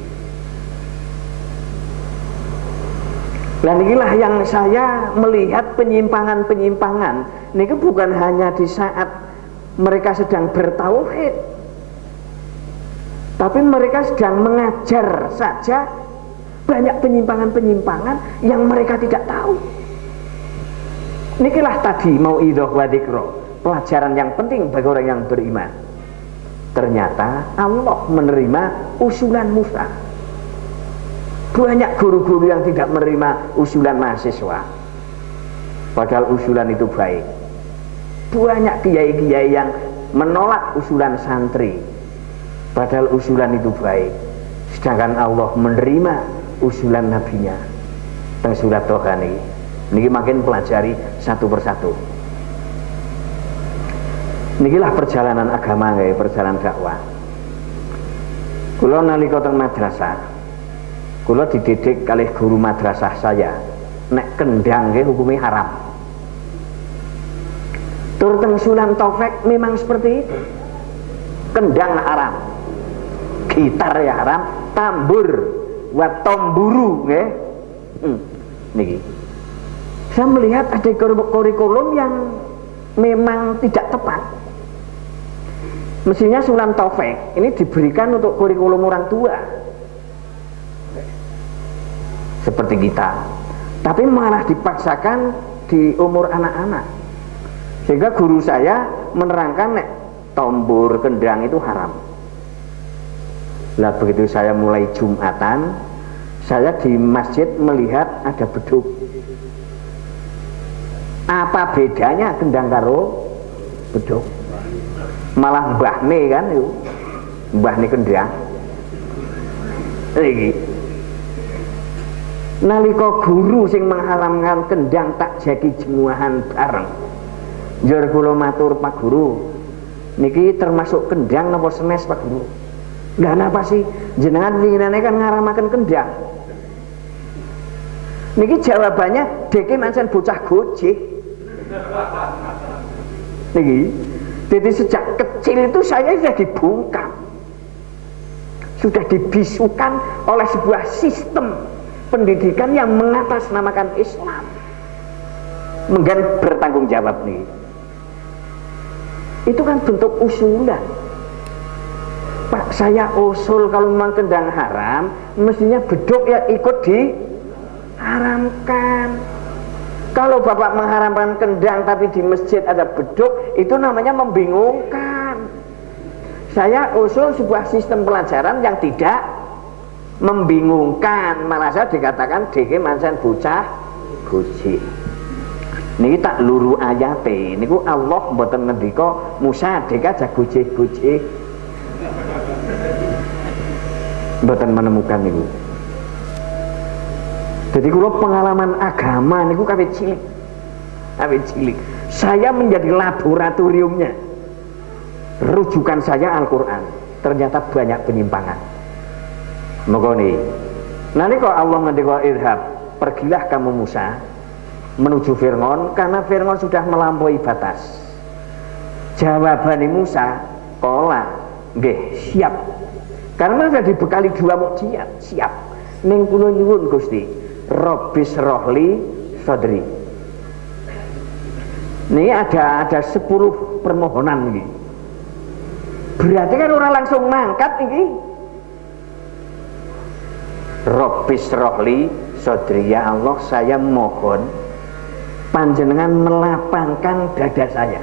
Dan inilah yang saya melihat penyimpangan-penyimpangan. Niki bukan hanya di saat mereka sedang bertauhid, tapi mereka sedang mengajar saja banyak penyimpangan-penyimpangan yang mereka tidak tahu. Nikilah tadi mau'idhah wa dzikra, pelajaran yang penting bagi orang yang beriman. Ternyata Allah menerima usulan Musa. Banyak guru-guru yang tidak menerima usulan mahasiswa, padahal usulan itu baik. Banyak kiai-kiai yang menolak usulan santri, padahal usulan itu baik. Sedangkan Allah menerima usulan nabinya. Teng surat Toha niki makin pelajari satu persatu. Nikilah perjalanan agama, nggih, perjalanan dakwah. Kula nalika teng madrasah, kula dididik kalih guru madrasah saya, nek kendang nggih hukumnya haram. Tur teng Sunan Taufik memang seperti itu. Kendang haram, gitar ya haram, tambur wa tomburu, nggih. Niki. Saya melihat ada kurikulum yang memang tidak tepat. Mestinya Sunan Taufik ini diberikan untuk kurikulum orang tua seperti kita, tapi malah dipaksakan di umur anak-anak, sehingga guru saya menerangkan nek tombur kendang itu haram. Lah begitu saya mulai Jumatan, saya di masjid melihat ada beduk. Apa bedanya kendang karo beduk? Malah mbahne kan itu, mbahne kendang. Iki. Nalika guru sing mengharamkan kendang tak jagi jemuahan bareng. Njur kula matur Pak Guru, niki termasuk kendang napa senes Pak Guru? Lah napa sih jenengan winginane kan ngaramaken kendang? Niki jawabannya deke mancen bocah gojek. Niki, jadi sejak kecil itu saya sudah dibungkam, sudah dibisukan oleh sebuah sistem pendidikan yang mengatasnamakan Islam. Menggan bertanggung jawab nih. Itu kan bentuk usulan. Pak, saya usul kalau memang kendang haram, mestinya beduk ya ikut diharamkan. Kalau Bapak mengharamkan kendang tapi di masjid ada beduk, itu namanya membingungkan. Saya usul sebuah sistem pelajaran yang tidak membingungkan, malah saya dikatakan dhewe mancen bocah gojek. Niki tak luru ayate, niku Allah mboten ngendika Musa deka aja gojek-gojek. Mboten menemukan niku. Jadi kalau pengalaman agama niku kawit cilik. Saya menjadi laboratoriumnya. Rujukan saya Al-Qur'an. Ternyata banyak penyimpangan. Maka nih, nanti kok Allah ngendika idhab, pergilah kamu Musa menuju Fir'aun karena Fir'aun sudah melampaui batas. Jawaban Musa, kola, nggih, siap. Karena sudah dibekali 2 mukjizat, siap. Ning kula nyuwun Gusti, Rabbis rohli sadri. Ini ada 10 permohonan ini. Berarti kan orang langsung mangkat ini. Rabbis rohli sadri, ya Allah saya mohon panjenengan melapangkan dada saya.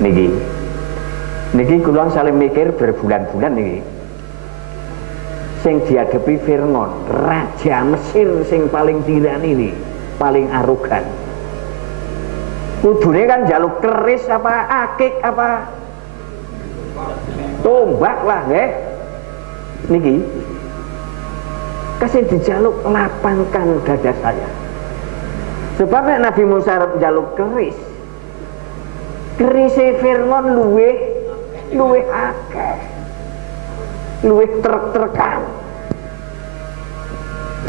Niki kula saling mikir berbulan-bulan niki. Sing dihadapi Fir'aun, raja Mesir sing paling tirani ini, paling arogan. Kudune kan jaluk keris apa akik apa tombak lah nggih. Niki kasih dijaluk lapangkan dada saya. Sebab Nabi Musa jaluk keris. Kerise Fir'aun luweh akeh. Luwih trek-trekan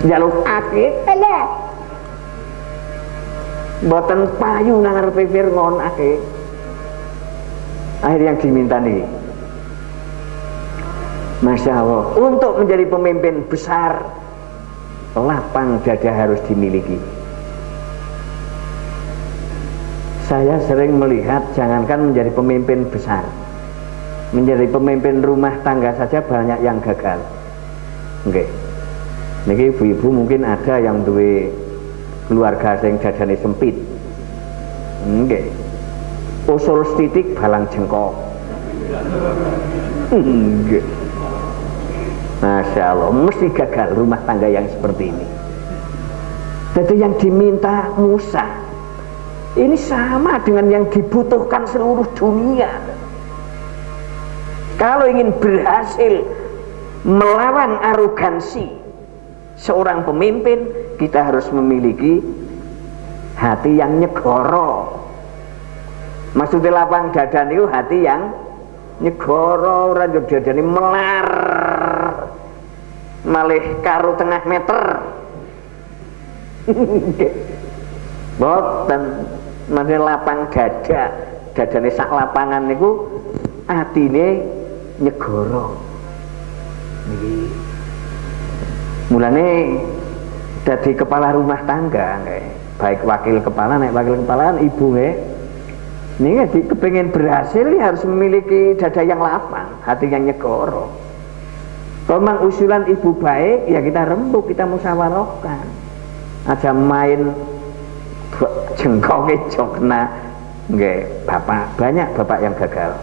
jaluk akeh eleh mboten payu nang ngarepe Fir'aun akeh. Akhir yang diminta nih, Masya Allah, untuk menjadi pemimpin besar lapang dada harus dimiliki. Saya sering melihat jangankan menjadi pemimpin besar, menjadi pemimpin rumah tangga saja banyak yang gagal. Nggih. Niki ibu-ibu mungkin ada yang duwe keluarga sing dadane sempit. Nggih. Usul setitik balang jengkok. Nggih. Masya Allah, mesti gagal rumah tangga yang seperti ini. Jadi yang diminta Musa ini sama dengan yang dibutuhkan seluruh dunia. Kalau ingin berhasil melawan arogansi seorang pemimpin, kita harus memiliki hati yang nyegoro. Maksudnya lapang dada itu hati yang nyegoro, ora dadane melar malih karo tengah meter. Boten maksudnya lapang dada, dadane sak lapangan niku atine nyegoro. Niki mulane dadi kepala rumah tangga nggih, baik wakil kepala, nek wakil kepala kan ibu nggih. Niki kepengin berhasil harus memiliki dada yang lapang, hati yang nyegoro. Kalau memang usulan ibu baik, ya kita rembuk, kita musyawarahkan. Aja main jengkoke jokna nggih, bapak, banyak bapak yang gagal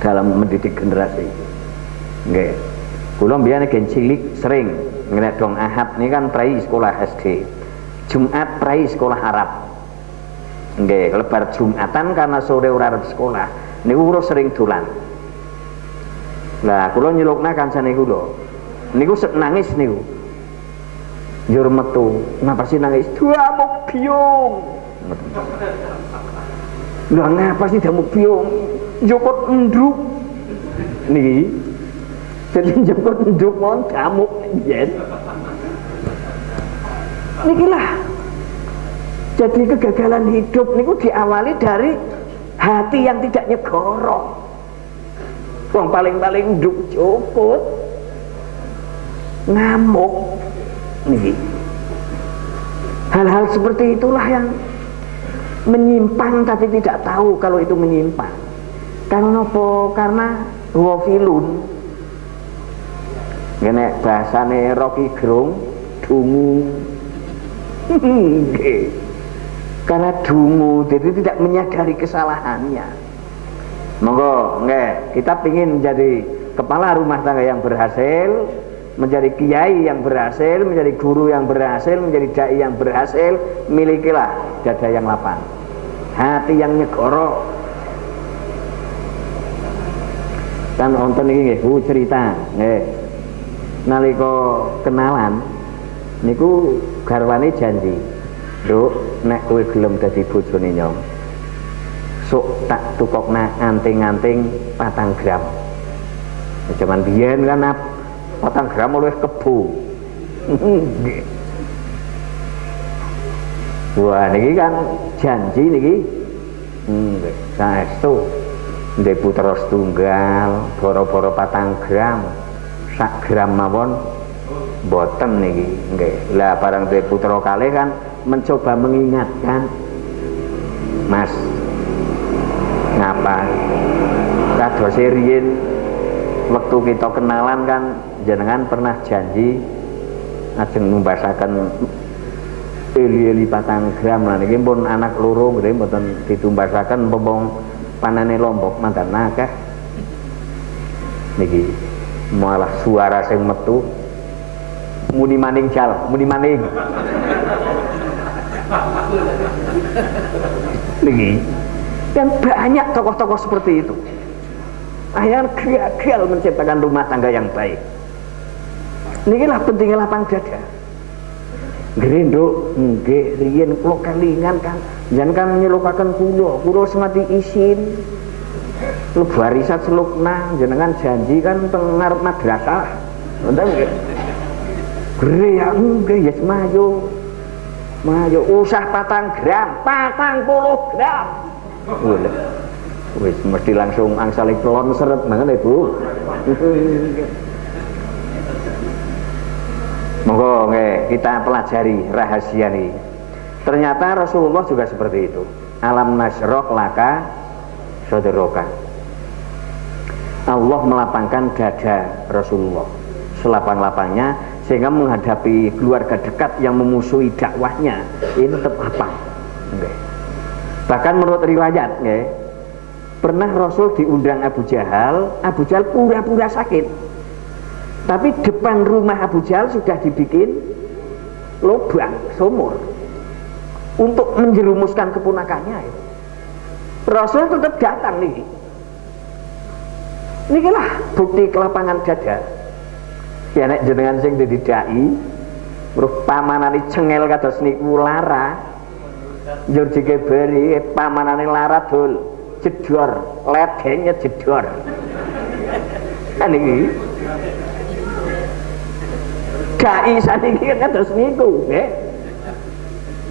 dalam mendidik generasi. Nggih. Kula mbiyen gen cilik sering ngene dong Ahad ini kan prai sekolah SD. Jumat prai sekolah Arab. Nggih, lebar Jumatan karena sore ora arep sekolah. Niku kula sering dolan. Lah kula nyelukna kancane kula. Niku nangis niku. Njur metu, ngapa sih nangis? Damuk biung. Lah ngapa sih damuk biung? Njokot endruk. Niki. Jadi njokot endruk mon damuk yen. Niki lah. Jadi kegagalan hidup niku diawali dari hati yang tidak nyegoro. Wong paling-paling nduk jokot ngamuk niki. Hal-hal seperti itulah yang menyimpang tapi tidak tahu kalau itu menyimpang. Karena apa? Karena wafilun. Ngene bahasane Rocky Gerung dungu. Karena dungu, jadi tidak menyadari kesalahannya. Monggo, nggih, kita pingin jadi kepala rumah tangga yang berhasil, menjadi kiai yang berhasil, menjadi guru yang berhasil, menjadi dai yang berhasil, milikilah dada yang lapang, hati yang nyegoro. Kan wonten iki nggih, Bu cerita, nggih. Nalika kenalan niku garwane janji, "Nduk, nek kowe gelem dadi bojone nyong, sok tak tukokna anting-anting 4 gram." Zaman biyen kan 4 gram oleh kebo. Wah niki kan janji niki. Saestu ndek putra setunggal, boro-boro 4 gram, 1 gram mawon boten niki nggih. Lah barang duwe putra kalih kan mencoba mengingatkan, "Mas, ngapa kados riyen waktu kita kenalan kan jenengan pernah janji ajeng numbasaken eli-eli 4 gram lah niki pun anak loro nggih mboten ditumbasaken pompong panane lombok mandan akeh niki malah suara sing metu muni maning jal, muni maning. Niki kan banyak tokoh-tokoh seperti itu. Akhirnya gagal menciptakan rumah tangga yang baik. Nikilah pentingnya lapang dada. Gerinduk, nggih riyen kula kelingan kan, jan kan nyelukaken kula semati isin. Lebu arisat selukna jenengan janji kan teng ngarep madrasah. Wonten nggih. Gere ya nggih ya maju usah 4 gram 40 gram wis mesti langsung angsal kelon seret banget Ibu. Monggo nggih kita pelajari rahasia ini. Ternyata Rasulullah juga seperti itu. Alam nasroh laka sadraka. Allah melapangkan dada Rasulullah selapang-lapangnya sehingga menghadapi keluarga dekat yang memusuhi dakwahnya ini tetap lapang. Okay. Bahkan menurut riwayat, pernah Rasul diundang Abu Jahal pura-pura sakit. Tapi depan rumah Abu Jahal sudah dibikin lubang sumur untuk menjerumuskan keponakannya. Rasul tetap datang nih. Inilah bukti kelapangan dada. Ya nek jenengan sing dadi dai, weruh pamanane cengel kados niku lara. Njur dikebari pamanane lara dul jedor, ledenge jedor. Niki. Dai saniki kados niku, nggih.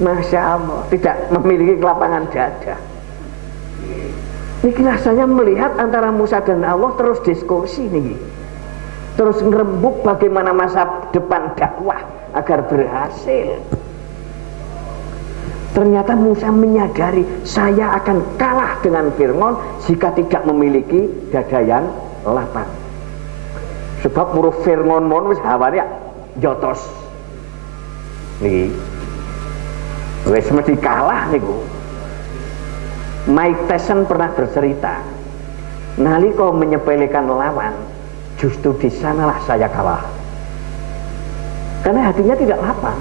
Masya Allah, tidak memiliki kelapangan dada. Niki rasanya melihat antara Musa dan Allah terus diskusi niki. Terus ngerembuk bagaimana masa depan dakwah agar berhasil. Ternyata Musa menyadari saya akan kalah dengan Fir'aun jika tidak memiliki dada yang lapang. Sebab muruh Fir'aun mon wis hawane jotos. Niki. Wis mesti kalah niku. Mike Tyson pernah bercerita, nalika menyepelekan lawan, justru di sanalah saya kalah. Karena hatinya tidak lapang.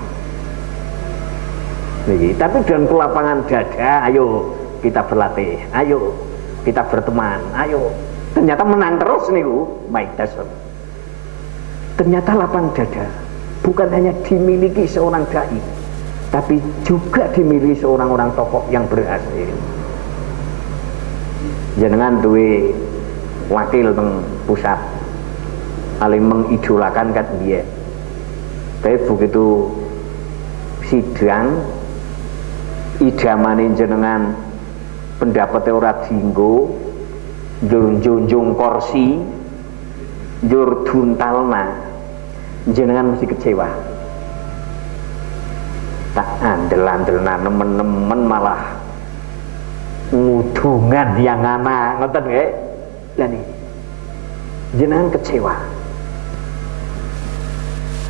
Tapi dengan kelapangan dada, ayo kita berlatih, ayo kita berteman, ayo Ternyata menang terus niku Mike Tyson. Ternyata lapang dada bukan hanya dimiliki seorang dai, tapi juga dimiliki seorang orang tokoh yang berhasil. Jenengan duwe wakil teng pusat paling mengidolakan kan dia, tapi begitu sidang idamane jenengan pendapatnya ora dinggo, njur junjung kursi, njur duntalna, jenengan mesti kecewa. Tak andel-andelna nemen-nemen malah ngudungan yang anak ngoten nggih. Lah niki jenengan kecewa.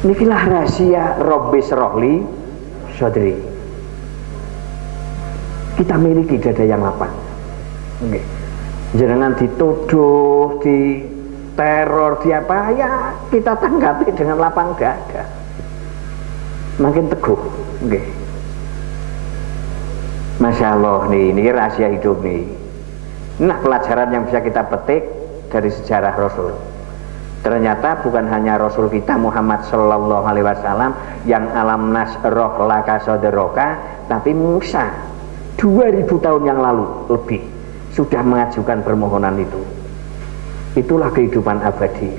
Nikilah rahasia Rabbis Rohli Sodri. Kita miliki dada yang lapang. Okay. Jenengan dituduh, di teror, di apa ya kita tanggapi dengan lapang dada. Makin teguh. Okay. Masya Allah nih, ini rahasia hidup nih. Nah pelajaran yang bisa kita petik dari sejarah Rasul. Ternyata bukan hanya Rasul kita Muhammad Sallallahu Alaihi Wasallam yang alam nasroh laka soderoka, tapi Musa 2000 tahun yang lalu lebih sudah mengajukan permohonan itu. Itulah kehidupan abadi.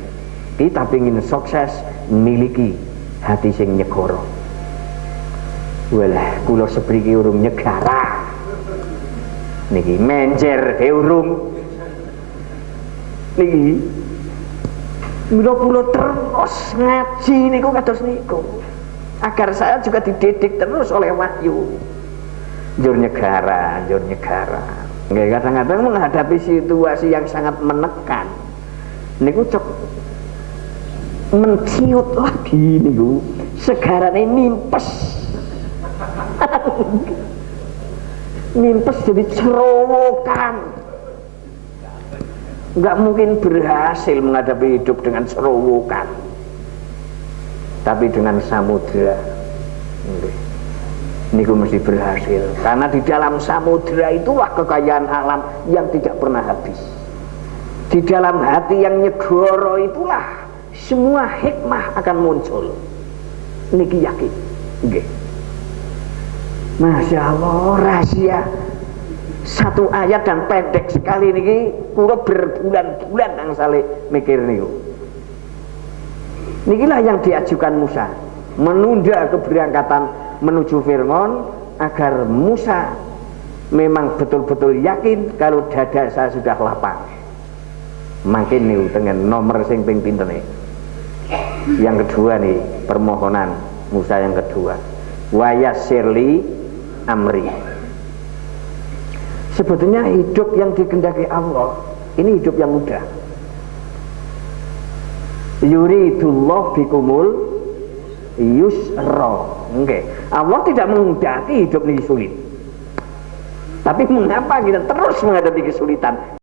Kita ingin sukses miliki hati sing nyegoro. Walah, kula sepriki urung nyegara. Niki menjer ke urung. Niki mula-mula terus ngaji niku kados niku. Agar saya juga dididik terus oleh wahyu. Njur nyegara, njur nyegara. Nggih kadang-kadang menghadapi situasi yang sangat menekan. Niku cok menciut lagi niku. Segarane nimpes. Nimpes jadi cerowokan. Enggak mungkin berhasil menghadapi hidup dengan cerowokan, tapi dengan samudra. Niku mesti berhasil, karena di dalam samudra itulah kekayaan alam yang tidak pernah habis. Di dalam hati yang nyegoro itulah semua hikmah akan muncul. Niki yakin. Nggih. Masya Allah, rahasia satu ayat dan pendek sekali niki kula berbulan-bulan nang sale mikir niku. Nikilah yang diajukan Musa, menunda keberangkatan menuju Fir'aun agar Musa memang betul-betul yakin kalau dada saya sudah lapang. Makin niku dengan nomor sing ping pinten nih. Yang kedua nih, permohonan Musa yang kedua. Wa yassirli amri. Sebetulnya hidup yang dikehendaki Allah ini hidup yang mudah. Yuridullah bikumul yusra. Okay. Allah tidak menghendaki hidup ini sulit. Tapi mengapa kita terus menghadapi kesulitan?